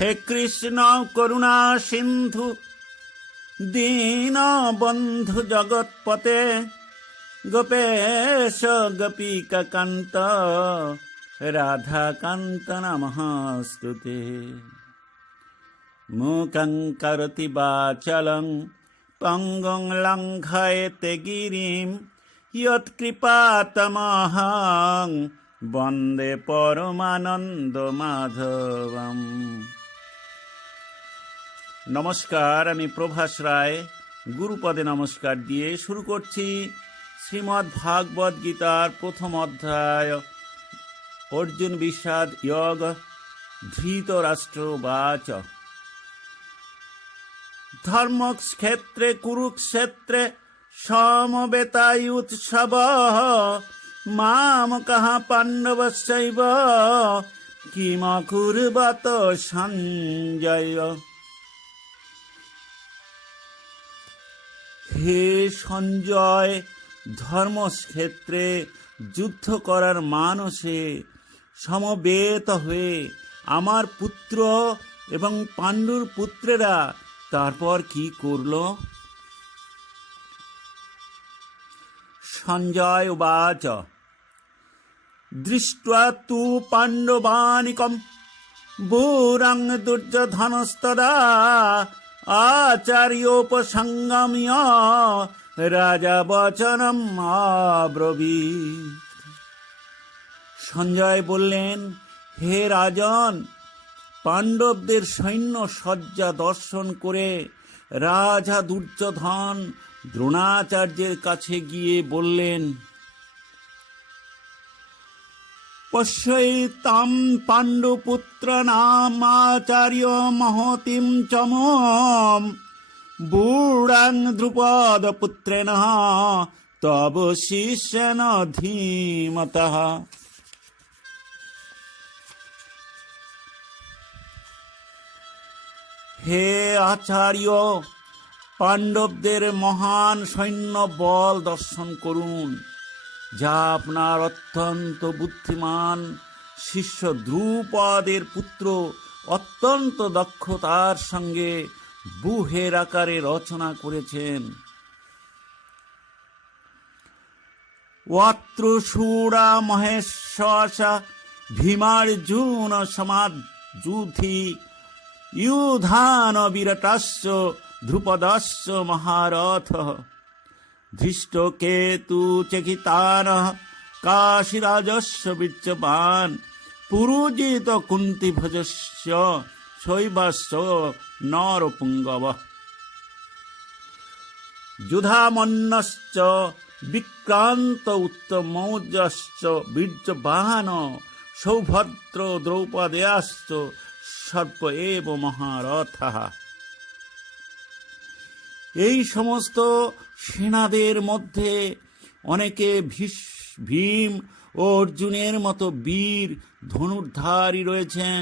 হে কৃষ্ণ করুণা সিন্ধু দীন বন্ধু জগৎপতে গোপেশ গোপিকা কান্ত রাধাকান্ত নমস্তুতে। মূকং করোতি বাচালং পঙ্গং লঙ্ঘয়তে গিরিম যৎকৃপাতমহং বন্দে পরমানন্দ মাধবম। নমস্কার, আমি প্রভাস রায় গুরুপদে নমস্কার দিয়ে শুরু করছি শ্রীমদ্ ভাগবত গীতার প্রথম অধ্যায় অর্জুন বিষাদ যোগ। ধৃতরাষ্ট্রবাচ ধর্মক্ষেত্রে কুরুক্ষেত্রে সমবেতায়ুৎসবঃ মামকঃ পাণ্ডবস্যৈব কিমকুর্বত সঞ্জয়। হে সঞ্জয়, ধর্মক্ষেত্রে যুদ্ধ করার মানসে সমবেত হয়ে আমার পুত্র এবং পাণ্ডুর পুত্রেরা তারপর কি করল? সঞ্জয় উবাচ দৃष्ट्वा তু পাণ্ডবানিকম বুরং দুর্যোধনস্তদা আচার্যোপসংগম্য রাজা বচনম আব্রবীৎ। সঞ্জয় বললেন, হে রাজন, পাণ্ডবদের সৈন্য সজ্জা দর্শন করে রাজা দুর্যোধন দ্রোণাচার্যের কাছে গিয়ে বললেন, পশ্যৈতাম পাণ্ডুপুত্র নামাচার্য মহতিম চমম বুড়াং দ্রুপদ পুত্রেণ তব শিষ্যেন ধীমতঃ। হে আচার্য, পাণ্ডবদের মহান সৈন্য বল দর্শন করুন, যা আপনার অত্যন্ত বুদ্ধিমান শিষ্য দ্রুপদের পুত্র অত্যন্ত দক্ষতার সঙ্গে বুহের আকারে রচনা করেছেন। অত্রশূরা মহেশ্বসা ভীমার্জুন সমাযুধি ইউধান বিরাটস্য ধ্রুপদস্য মহারথঃ ধৃষ্টকেতু চকিতানঃ কাশীরাজস্য বীর্যবান পুরুজিত কুন্তিভোজস্য শৈবস্য নরপুঙ্গবঃ যুধামন্যশ্চ বিক্রান্ত উত্তমৌজশ্চ বীর্যবান সৌভদ্র দ্রৌপদেয়াশ্চ সর্প এব মহারথঃ। এই সমস্ত সেনাদের মধ্যে অনেকে ভীম ও অর্জুনের মতো বীর ধনুর্ধারী রয়েছেন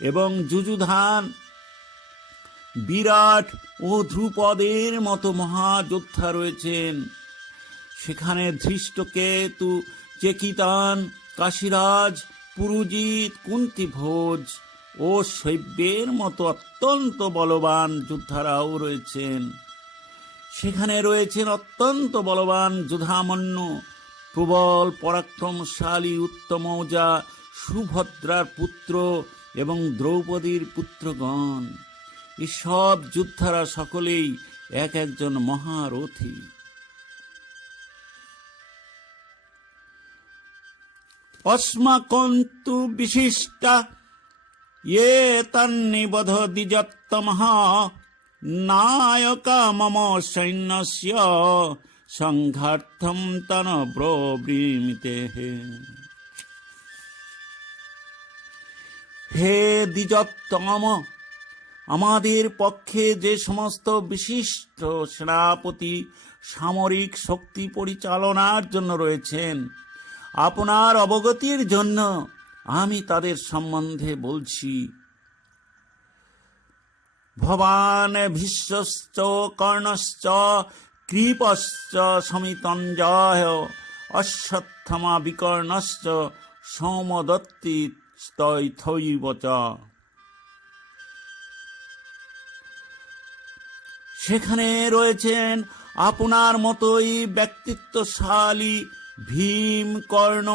এবং যুযুধান, বিরাট ও ধ্রুপদের মতো মহাযোদ্ধা রয়েছেন। সেখানে ধৃষ্টকেতু, চেকিতান, কাশীরাজ, পুরুজিত, কুন্তিভোজ ও শৈব্যের মতো অত্যন্ত বলবান যোদ্ধারাও রয়েছেন। সেখানে রয়েছেন অত্যন্ত বলবান যুধামন্য, প্রবল পরাক্রমশালী উত্তমৌজা, সুভদ্রার পুত্র এবং দ্রৌপদীর পুত্রগণ। এসব যোদ্ধারা সকলেই এক একজন মহারথী। অস্মাকন্তু বিশিষ্টা ये तन्निबध द्विजोत्तमः नायका मम सैन्यस्य संघार्थं तन ब्रवीमिते। হে দ্বিজোত্তম, আমাদের পক্ষে যে সমস্ত বিশিষ্ট সেনাপতি সামরিক শক্তি পরিচালনার জন্য রয়েছেন, আপনার অবগতির জন্য আমি তাদের সম্বন্ধে বলছি। ভবান ভীষ্মশ্চ কর্ণশ্চ কৃপশ্চ সমিতঞ্জয় অশ্বত্থামা বিকর্ণশ্চ সৌমদত্তি স্তৈথৈব চ। সেখানে রয়েছেন আপনার মতোই ব্যক্তিত্বশালী ভীম, কর্ণ,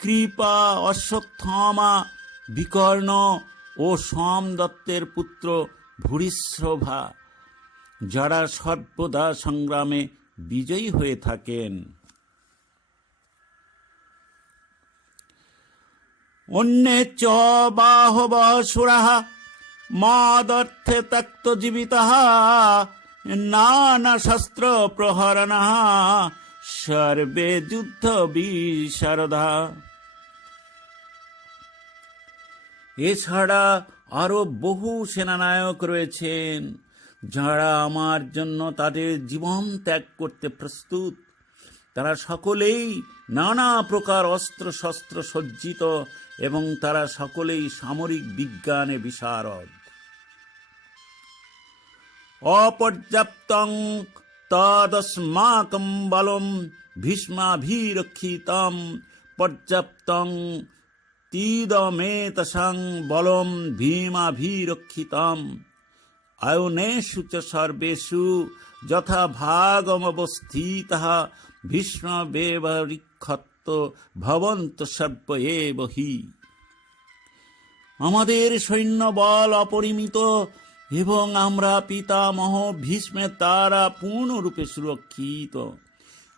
কৃপা, অশ্বত্থামা, বিকর্ণ ও সোমদত্তের পুত্র ভূরিশ্রভা, যারা সর্বদা সংগ্রামে বিজয়ী হয়ে থাকেন। অন্যে চ বাহবাসুরাঃ মাদর্থে ত্যক্তজীবিতাঃ নানা শস্ত্র প্রহরণাঃ সর্বে যুদ্ধ বিশারদা। এছাড়া আরো বহু সেনানায়ক রয়েছেন, যারা আমার জন্য তাদের জীবন ত্যাগ করতে প্রস্তুত। তারা সকলেই নানা প্রকার অস্ত্র শস্ত্র সজ্জিত এবং তারা সকলেই সামরিক বিজ্ঞানে বিশারদ। অপর্যাপ্তং তদস্মাকং বলম ভীষ্মাভিরক্ষিতম পর্যাপ্তং তিদমেতসাং বলম ভীমাভিরক্ষিতম আয়নেষু চ সর্বেষু যথা ভাগমবস্থিতঃ ভীষ্মবেবরিক্ষত ভবন্ত সর্ব এব হি। আমাদের সৈন্যবল অপরিমিত এবং আমরা পিতামহ ভীষ্মের দ্বারা পূর্ণরূপে সুরক্ষিত,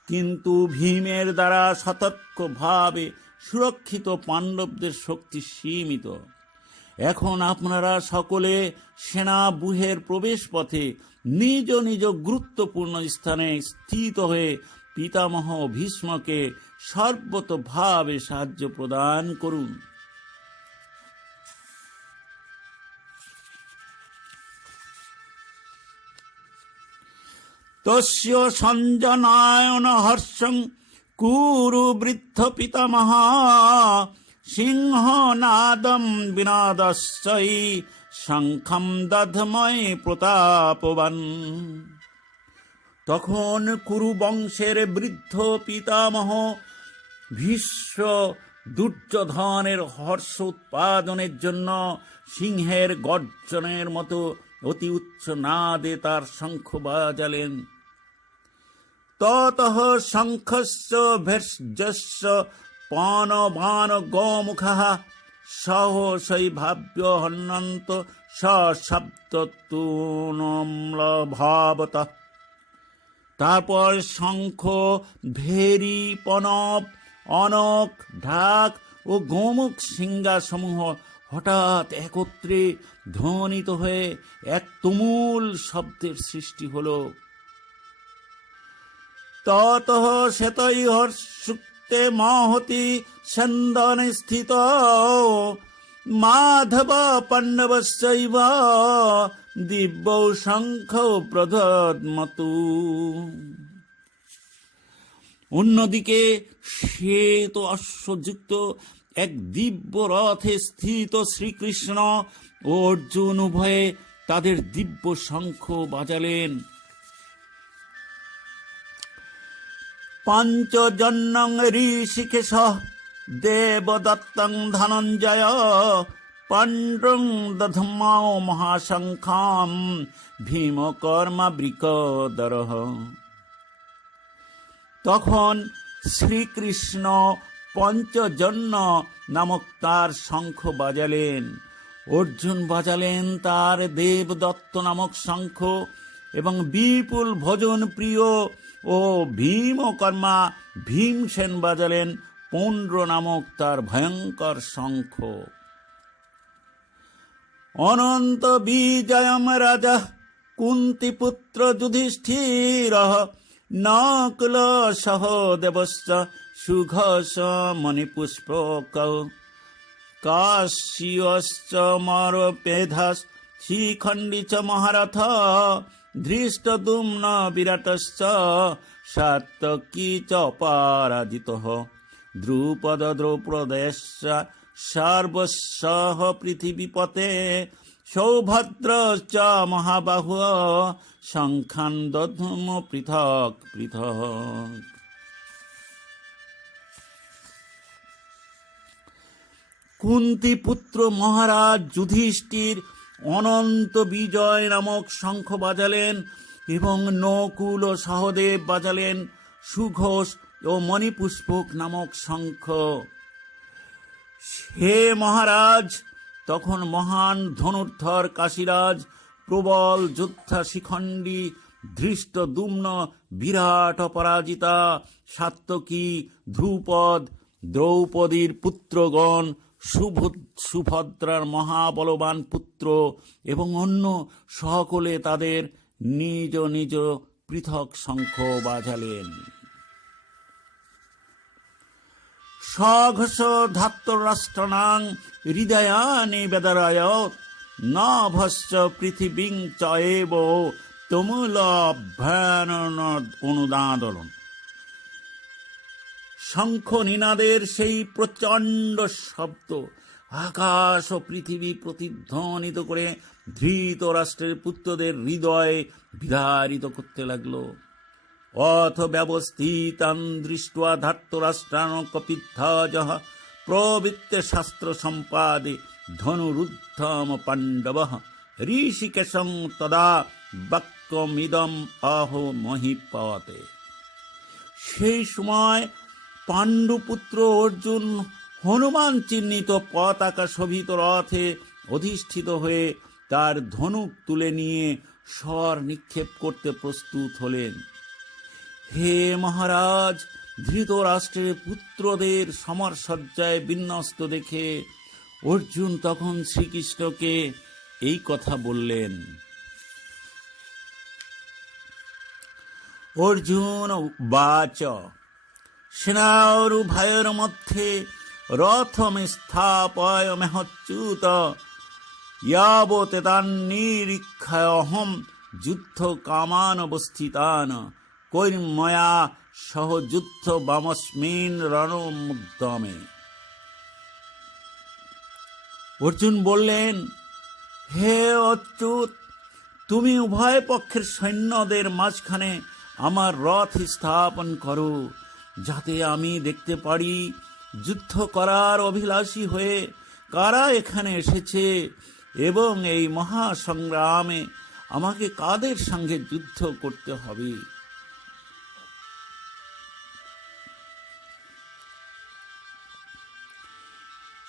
কিন্তু ভীমের দ্বারা সতর্কভাবে সুরক্ষিত পাণ্ডবদের শক্তি সীমিত। এখন আপনারা সকলে সেনাব্যূহের প্রবেশ পথে নিজ নিজ গুরুত্বপূর্ণ স্থানে স্থিত হয়ে পিতামহ ভীষ্মকে সর্বতোভাবে সাহায্য প্রদান করুন। তস্য সঞ্জনায়ন হর্ষং কুরু বৃদ্ধ পিতামহ সিংহনাদম বিনাদস্যৈ শঙ্খম দধময় প্রতাপবান। তখন কুরু বংশের বৃদ্ধ পিতামহ ভীষ্ম দুর্যোধনের হর্ষ উৎপাদনের জন্য সিংহের গর্জনের মতো অতি উচ্চ নাদে তার শঙ্খ বাজালেন। ততঃ শঙ্খস্য ভেষজস্য পানবান গোমুখঃ সহসৈভাব্য হন্যন্ত সশব্দতুনম্লভাবতঃ। তারপর শঙ্খ, ভেরি, পনব, অনক, ঢাক ও গোমুখ সিংহাসমূহ হঠাৎ একত্রে ধ্বনিত হয়ে এক তুমুল শব্দের সৃষ্টি হল। ততঃ শ্বেতৈর্হসুক্তে মহতি সন্দনে স্থিত মাধব পাণ্ডবস্যৈব দিব্যৌ শঙ্খৌ প্রদদ্মতু। অন্যদিকে শ্বেত অশ্বযুক্ত এক দিব্য রথে স্থিত শ্রীকৃষ্ণ ও অর্জুন উভয়ে তাদের দিব্য শঙ্খ বাজালেন। পঞ্চজন্যং ঋষিকেশ দেবদত্তং ধনঞ্জয় পাণ্ড্রং দধমাও মহাশঙ্খাম ভীমকর্মা বৃকোদরঃ। তখন শ্রীকৃষ্ণ পঞ্চজন্য নামক তার শঙ্খ বাজালেন, অর্জুন বাজালেন তার দেবদত্ত নামক শঙ্খ এবং বিপুল ভোজন প্রিয় ও ভীমকর্মা ভীমসেন বাজালেন পৌণ্ড্র নামক তার ভয়ঙ্কর শঙ্খ। অনন্ত বিজয়ম রাজা কুন্তিপুত্র যুধিষ্ঠিরঃ নকুল সহদেবশ্চ সুঘোষ মণিপুষ্পকৌ কাশ্যশ্চ মরপেধস শিখণ্ডী চ মহারথ ধৃষ্টদ্যুম্ন বিরাটশ্চ সাত্যকী চ পরাজিতঃ দ্রুপদ দ্রৌপদেশ্চ সর্বসঃ পৃথিবীপতে সৌভদ্রশ্চ মহাবাহুঃ শঙ্খান দধ্ম পৃথক পৃথক। কুন্তি পুত্র মহারাজ যুধিষ্ঠির অনন্ত বিজয় নামক শঙ্খ বাজালেন এবং নকুল ও সহদেব বাজালেন সুঘোষ ও মণিপুষ্পক নামক শঙ্খ। হে মহারাজ, তখন মহান ধনুর্ধর কাশীরাজ, প্রবল যোদ্ধা শিখণ্ডী, ধৃষ্টদ্যুম্ন, বিরাট অপরাজিতা, সাত্যকী, ধ্রুপদ, দ্রৌপদীর পুত্রগণ, সুভদ্রার মহাবলবান পুত্র এবং অন্য সকলে তাদের নিজ নিজ পৃথক শঙ্খ বাজালেন। সঘোষ ধাত্তরাষ্ট্রাণাং হৃদয়ানি বেদরায় নভশ্চ পৃথিবীং চ এব তুমুল অভ্যানন অনুদাদন। শঙ্খ নিনাদের সেই প্রচণ্ড শব্দ আকাশ ও পৃথিবী প্রতিধ্বনিত করে ধৃতরাষ্ট্রের পুত্রদের হৃদয় বিদারিত করতে লাগল। অথ ব্যবস্থিতান দৃष्ट्वा ধার্তরাষ্ট্রাণ কপিধ্বজঃ প্রবৃত্তে শাস্ত্র সম্পাদে ধনুরুদ্ধম পাণ্ডবঃ ঋষিকেশং তদা বাক্যমিদম আহো মহীপতে। সেই সময় পাণ্ডুপুত্র অর্জুন হনুমান চিহ্নিত পতাকা শোভিত রথে অধিষ্ঠিত হয়ে তার ধনুক তুলে নিয়ে স্বর নিক্ষেপ করতে প্রস্তুত হলেন। হে মহারাজ, ধৃতরাষ্ট্রের পুত্রদের সমরসজ্জায় বিন্যস্ত দেখে অর্জুন তখন শ্রীকৃষ্ণকে এই কথা বললেন। অর্জুন বাচ সেনারুভয়োর মধ্যে রথম স্থাপয় মেহচ্যুত यावतेतान्निरीক্ষায়হম যুদ্ধ কামান অবস্থিতান কৈর্ময়া সহ যুদ্ধ বামস্মিন রণমুদ্যমে। অর্জুন বললেন, হে অচ্যুত, তুমি উভয় পক্ষের সৈন্যদের মাঝখানে আমার রথ স্থাপন করো, যাতে আমি দেখতে পারি যুদ্ধ করার অভিলাষী হয়ে কারা এখানে এসেছে এবং এই মহাসংগ্রামে আমাকে কাদের সঙ্গে যুদ্ধ করতে হবে।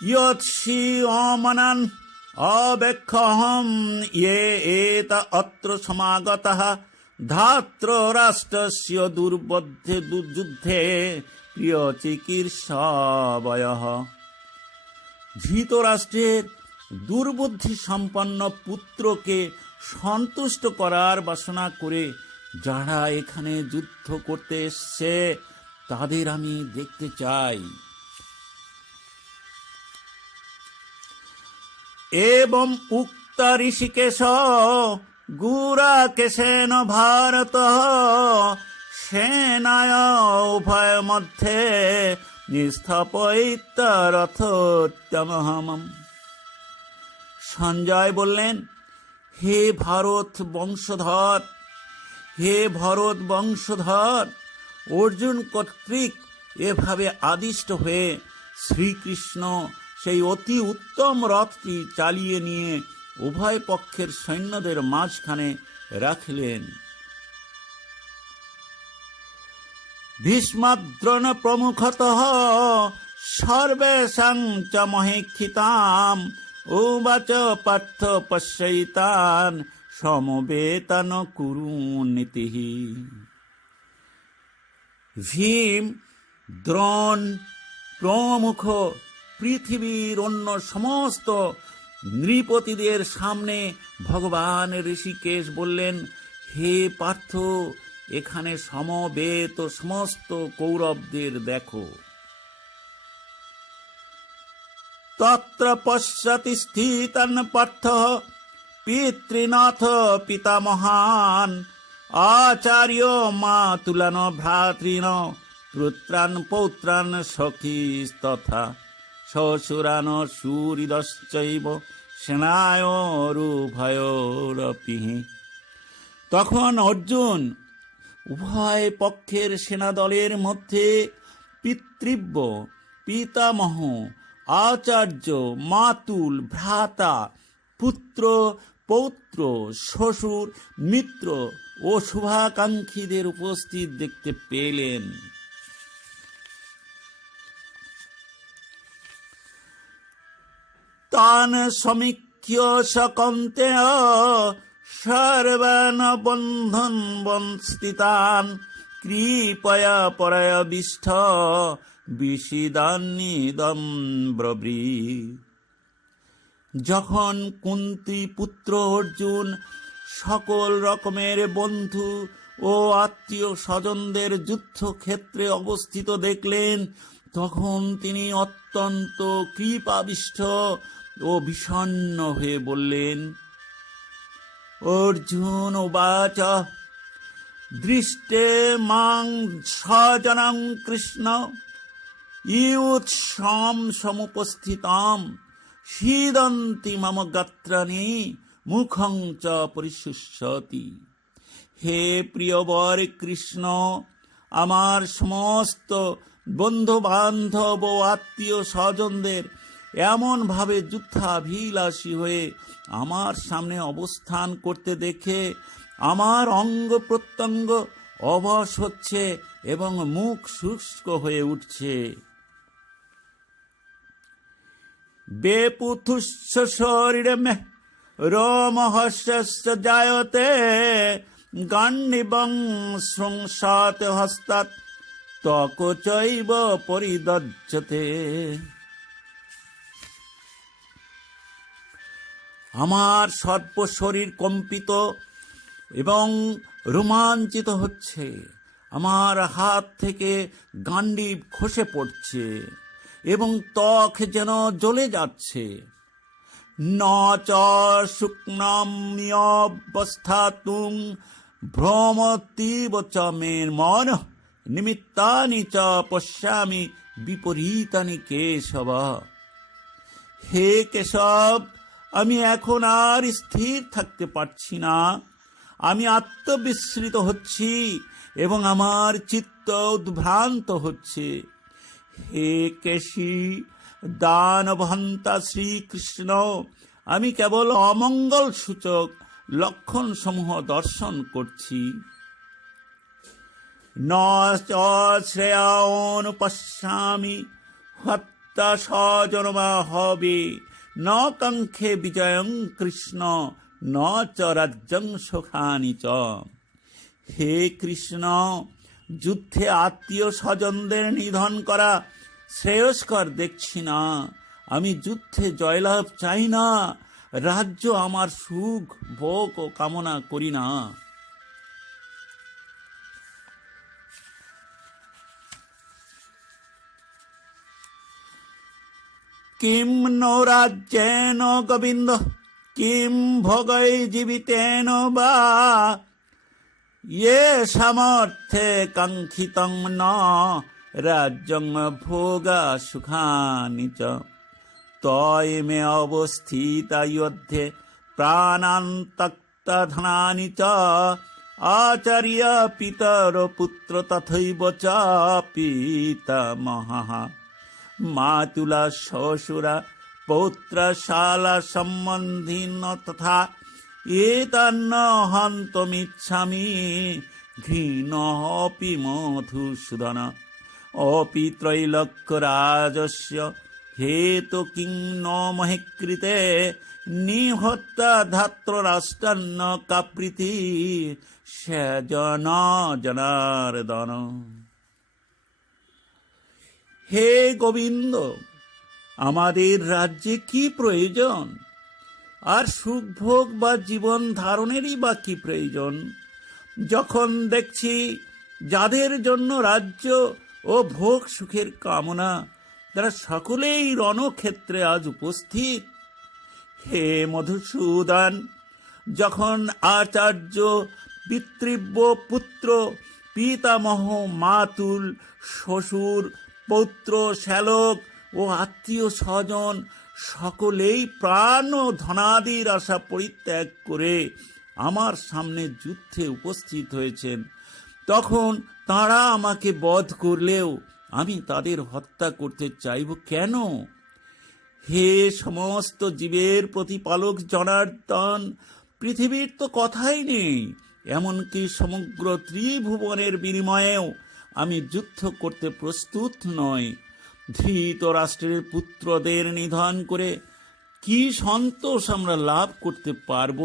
ইয়ৎসি অমনান অবেক্ষহম ইয়ে এত অত্র সমাগতঃ ধাত্ররাষ্ট্রস্য দুর্বদ্ধে যুদ্ধে প্রিয় চিকীর্ষবয়ঃ। ধৃতরাষ্ট্রের দুর্বুদ্ধি সম্পন্ন পুত্রকে সন্তুষ্ট করার বাসনা করে যারা এখানে যুদ্ধ করতে এসছে তাদের আমি দেখতে চাই। এবং উক্ত ঋষিকেশ গুরাকেশেন ভারত সেনায় উভয় মধ্যে নিস্থাপয়িত রথোত্তমহম। সঞ্জয় বললেন, হে ভরত বংশধর, অর্জুন কর্তৃক এভাবে আদিষ্ট হয়ে শ্রীকৃষ্ণ সেই অতি উত্তম রথটি চালিয়ে নিয়ে উভয় পক্ষের সৈন্যদের মাঝখানে রাখলেন। ভীষ্মদ্রোণ প্রমুখতঃ সর্বেষাং চ মহেক্ষিতাম উবাচ পার্থ পশ্যৈতান সমবেতান কুরুনীতি। ভীম, দ্রোণ প্রমুখ পৃথিবীর অন্য সমস্ত নৃপতিদের সামনে ভগবান ঋষিকেশ বললেন, হে পার্থ, এখানে সমবেত সমস্ত কৌরবদের দেখো। তত্র পশ্যতি স্থিতান পার্থ পিতৃনাথ পিতামহান আচার্য মাতুলান ভ্রাতৃন পুত্রান পৌত্রান সখীস্তথা শ্বশুরান সুহৃদশ্চৈব সেনায়োরুভয়োরপি। তখন অর্জুন উভয় পক্ষের সেনাদলের মধ্যে পিতৃব্য, পিতামহ, আচার্য, মাতুল, ভ্রাতা, পুত্র পৌত্র, শ্বশুর, মিত্র ও শুভাকাঙ্ক্ষীদের উপস্থিত দেখতে পেলেন। তান সমীক্ষ্য সকন্তেয় সর্বান বন্ধন বংস্থিতান কৃপয়া পরায়বিষ্ঠ বিষিদান্নিদম ব্রবীত। যখন কুন্তী পুত্র অর্জুন সকল রকমের বন্ধু ও আত্মীয় স্বজনদের যুদ্ধক্ষেত্রে অবস্থিত দেখলেন, তখন তিনি অত্যন্ত কৃপাবিষ্ট ও বিষণ্ণ হয়ে বললেন, অর্জুন উবাচ দৃষ্টে মাং স্বজনং কৃষ্ণ ইয়ুৎসম সমুপস্থিতাম ছিদন্তি মম গাত্রাণি মুখং চ পরিশুষ্যতি। হে প্রিয়বর কৃষ্ণ, আমার সমস্ত বন্ধু বান্ধব ও আত্মীয় স্বজনদের এমনভাবে যুদ্ধাভিলাষী হয়ে আমার সামনে অবস্থান করতে দেখে আমার অঙ্গ প্রত্যঙ্গ অবশ হচ্ছে এবং মুখ শুষ্ক হয়ে উঠছে। বেপুথুশ্চ শরীরে মে রোমহর্ষশ্চ জায়তে গান্ডিবং সংসাত হস্তাৎ ত্বক চৈব পরিদজ্জতে। আমার সর্ব শরীর কম্পিত এবং রোমাঞ্চিত হচ্ছে, আমার হাত থেকে গান্ডিব খসে পড়ছে এবং ত্বক যেন জ্বলে যাচ্ছে। ন চ শুক্নম্যবস্থাতুং ভ্রমতীব চ মে মন নিমিত্তানি চ পশ্যামি বিপরীতানি কেশব। হে কেশব, আমি এখন আর স্থির থাকতে পারছি না, আমি আত্মবিস্মৃত হচ্ছি এবং আমার চিত্ত উদ্ভ্রান্ত হচ্ছে। হে কেশী দানবহন্তা শ্রীকৃষ্ণ, আমি কেবল অমঙ্গল সূচক লক্ষণ সমূহ দর্শন করছি। ন চ শ্রেয়ানুপশ্যামি হত্যা স্বজনমা হবে ন কাঙ্ক্ষে বিজয়ং কৃষ্ণ ন চ রাজ্যং সুখানি চ। হে কৃষ্ণ, যুদ্ধে আত্মীয় স্বজনদের নিধন করা শ্রেয়স্কর দেখছি না। আমি যুদ্ধে জয়লাভ চাই না, রাজ্য আমার সুখ ভোগ ও কামনা করি না। কিম নো রাজ্যেন গোবিন্দ কিম ভোগৈ জীবিতেন বা ইয়ে সামর্থ্যে কাঙ্ক্ষিতং ন রাজ্যং ভোগা সুখানি চ। তয় মে অবস্থিতা ইয়ধ্যে প্রাণান্তক্তা ধনানি চ আচার্য পিতর পুত্র তথৈব চ পিতামহঃ মাতুলা শ্বশুরা পৌত্র শালা সম্বন্ধীন তথা এতান্ন হন্তমিচ্ছামি ঘৃণোপি মধুসূদন অপি ত্রৈলোক্যরাজস্য হেতু কিং ন মহে কৃতে নিহত্যা ধাত্ররাষ্ট্রান্ন কাপ্রীতি সেজন জনার্দন। হে গোবিন্দ, আমাদের রাজ্যে কি প্রয়োজন? আর সুখভোগ বা জীবন ধারণেরই বা কি প্রয়োজন, যখন দেখছি যাদের জন্য রাজ্য ও ভোগ সুখের কামনা তারা সকলেই রণক্ষেত্রে আজ উপস্থিত। হে মধুসূদন, যখন আচার্য পিতৃব্য পুত্র পিতামহ মাতুল শ্বশুর পৌত্র শ্যালক ও আত্মীয় স্বজন সকলেই প্রাণ ও ধনাদির আশা পরিত্যাগ করে আমার সামনে যুদ্ধে উপস্থিত হয়েছেন, তখন তাঁরা আমাকে বধ করলেও আমি তাদের হত্যা করতে চাইব কেন? হে সমস্ত জীবের প্রতিপালক জনার্দন, পৃথিবীর তো কথাই নেই, এমনকি সমগ্র ত্রিভুবনের বিনিময়েও আমি যুদ্ধ করতে প্রস্তুত নই। ধৃতরাষ্ট্রের পুত্রদের নিধন করে কি সন্তোষ আমরা লাভ করতে পারব?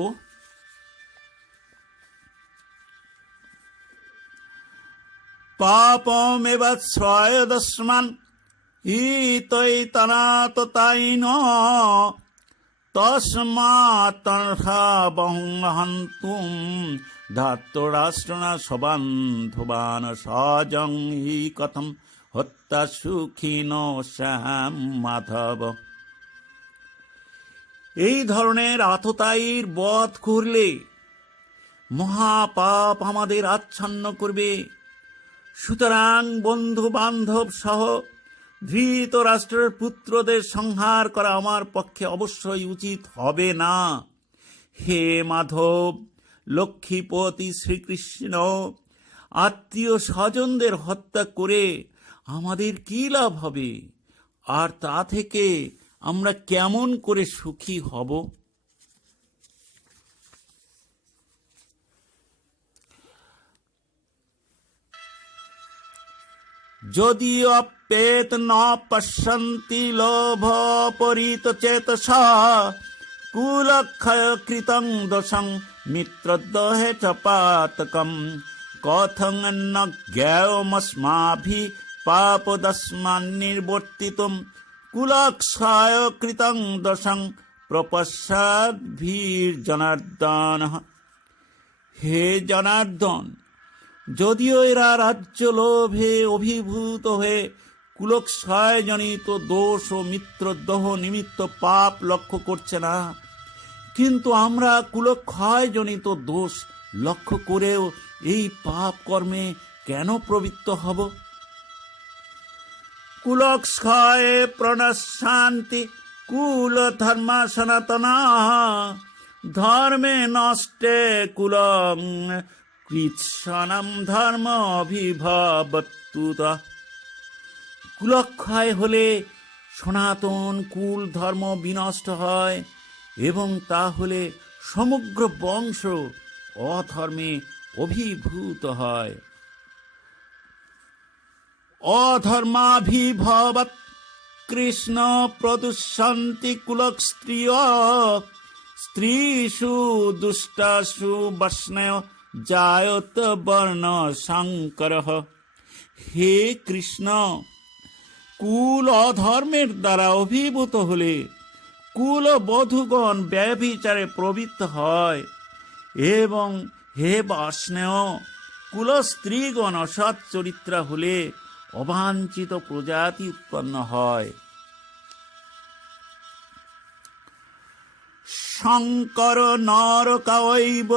পাপমেব শ্রয়োদস্মান ইতৈতনাততাইন তস্মাৎহন্তুম ধার্তরাষ্ট্রনা সবান্ধবান সজং হি কথম হত্যা সুখিন শ্যাম মাধব। এই ধরনের আততায়ীর বধ করলে মহাপাপ আমাদের আচ্ছন্ন করবে। সুতরাং বন্ধু বান্ধব সহ ধৃতরাষ্ট্রের পুত্রদের সংহার করা আমার পক্ষে অবশ্যই উচিত হবে না। হে মাধব, লক্ষ্মীপতি শ্রীকৃষ্ণ, আত্মীয় স্বজনদের হত্যা করে আমাদের কি লাভ হবে? আর তা থেকে আমরা কেমন করে সুখী হব? যদি অপ্যেত ন পশ্যন্তি লোভ পরিত চেতসা কুলক্ষয় কৃতং দোষং মিত্রদ্রোহে চ পাতকম কথং ন জ্ঞেয়মস্মাভি পাপদস্মান্নির্বর্তিতুম কুলক্ষয় কৃতং দোষং প্রপশ্যাদ্ভীর জনার্দন। হে জনার্দন, যদিও এরা রাজ্য লোভে অভিভূত হয়ে কুলক্ষয়জনিত দোষ ও মিত্রদ্রোহ নিমিত্ত পাপ লক্ষ্য করছে না, কিন্তু আমরা কুলক্ষয়জনিত দোষ লক্ষ্য করেও এই পাপ কর্মে কেন প্রবৃত্ত হব? কুলক্ষয়ে প্রণশান্তি কুল ধর্ম সনাতনা ধর্মে নষ্টে কুলং কৃৎসনম ধর্ম অভিভবত্যুত। কুলক্ষয় হলে সনাতন কুল ধর্ম বিনষ্ট হয় এবং তা হলে সমগ্র বংশ অধর্মে অভিভূত হয়। অধর্মাভিভবৎ কৃষ্ণ প্রদুষ্যন্তি কুলস্ত্রিয় স্ত্রীষু দুষ্টাসু বৈষ্ণয় জায়ত বর্ণ সংকর। হে কৃষ্ণ, কুল অধর্মের দ্বারা অভিভূত হলে কুল বধূগণ ব্যভিচারে প্রবৃত্ত হয় এবং হে বৈষ্ণয়, কুল স্ত্রীগণ অসৎ চরিত্রা হলে অবাঞ্ছিত প্রজাতি উৎপন্ন হয়। শঙ্কর নরকায়ৈব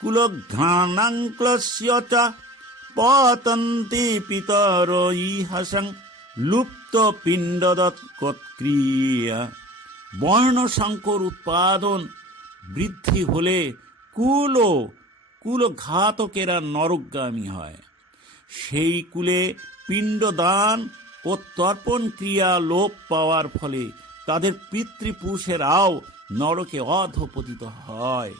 কুলঘ্রাণাং ক্লস্য চ পতন্তি পিতর ইহাসং লুপ্ত পিণ্ডদৎক্রিয়া। বর্ণ সংকর উৎপাদন বৃদ্ধি হলে কুলঘাতকেরা নরকগামী হয়। সেই কুলে পিণ্ডদান ও তর্পণ ক্রিয়া লোপ পাওয়ার ফলে তাদের পিতৃপুরুষেরাও নরকে অধঃপতিত হয়।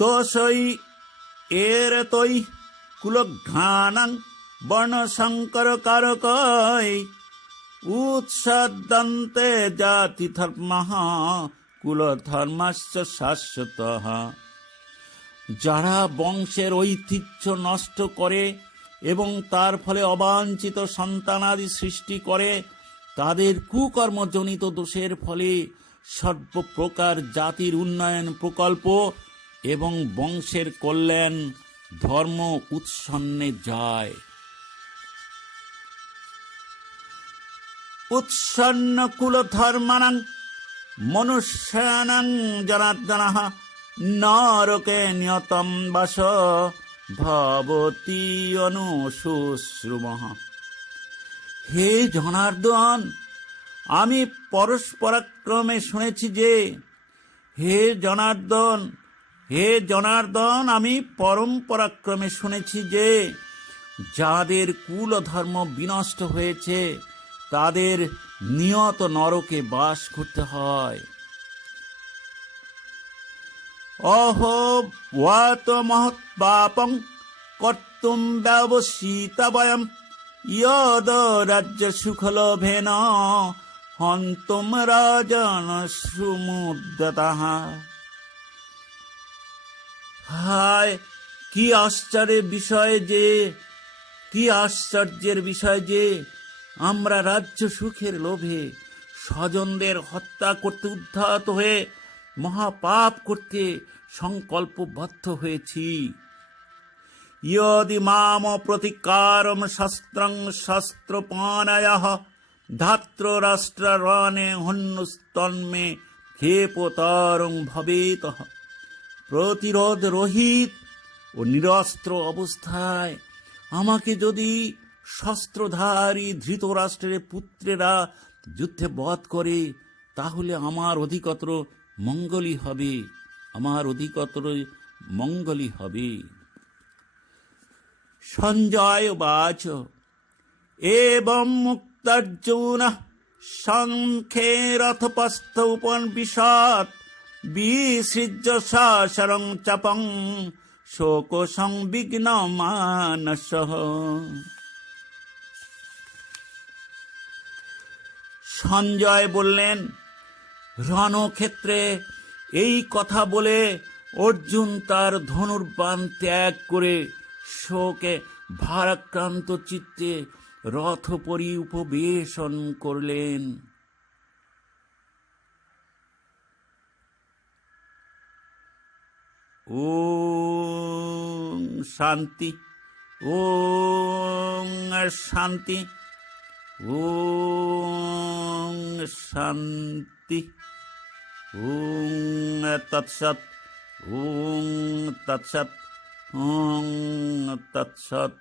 দোষই এরতই কুলঘ্রাণাং বর্ণসংকর কারকই উৎসদন্তে জাতি ধর্মঃ কুলধর্মাশ্চ শাশ্বতঃ। যারা বংশের ঐতিহ্য নষ্ট করে এবং তার ফলে অবাঞ্ছিত সন্তানাদি সৃষ্টি করে, তাদের কুকর্মজনিত দোষের ফলে সর্বপ্রকার জাতির উন্নয়ন প্রকল্প এবং বংশের কল্যাণ ধর্ম উৎসন্নে যায়। উৎসন্ন কুল ধর্মাণং মনুষ্যানাং জনার্দনঃ নরকে নিয়তম বাস ভবতি অনুশুশ্রুমঃ। হে জনার্দন, আমি পরস্পরাক্রমে শুনেছি যে হে জনার্দন, আমি পরম্পরাক্রমে শুনেছি যে যাদের কুল ধর্ম বিনষ্ট হয়েছে তাদের নিয়ত নরকে বাস করতে হয়। অহো ওয়াত মহৎ পাপং কর্তুম ব্যবসিতা বয়ম ইয়দ রাজ্য সুখলোভেন হন্তুম রাজন সুমুদ্যতঃ। হায় কি আশ্চর্যের বিষয় যে আমরা রাজ্য সুখের লোভে স্বজনদের হত্যা করতে উদ্ধত হয়ে মহাপাপ করতে সংকল্পবদ্ধ হয়েছি। ইয়দি মাম প্রতিকারম শস্ত্রং শস্ত্রপাণায়ঃ ধাত্ররাষ্ট্ররণে হন্যস্তন্মে ক্ষেপতারং ভবেতঃ। প্রতিরোধ রহিত ও নিরস্ত্র অবস্থায় আমাকে যদি শস্ত্রধারী ধৃতরাষ্ট্রের পুত্রেরা যুদ্ধে বধ করে তাহলে আমার অধিকতর মঙ্গলই হবে। সঞ্জয় উবাচ এবং মুক্তার্জুনঃ সংখ্যে রথপস্থ উপনিষৎ বিসৃজ্য সশরং চাপং শোক সংবিঘ্ন মানসঃ। সঞ্জয় বললেন, রণক্ষেত্রে এই কথা বলে অর্জুন তার ধনুর্বাণ ত্যাগ করে শোকে ভারাক্রান্ত চিত্তে রথপরি উপবেশন করলেন। ওম শান্তি, ওম শান্তি, ওম শান্তি, ওম তৎসৎ, ওম তৎসৎ, ওম তৎসৎ।